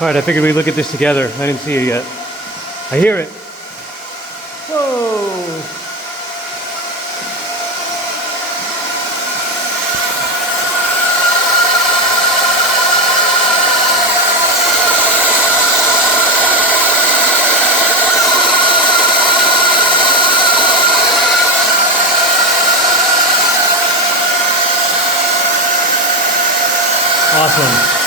All right, I figured we'd look at this together. I didn't see it yet. I hear it. Whoa! Awesome.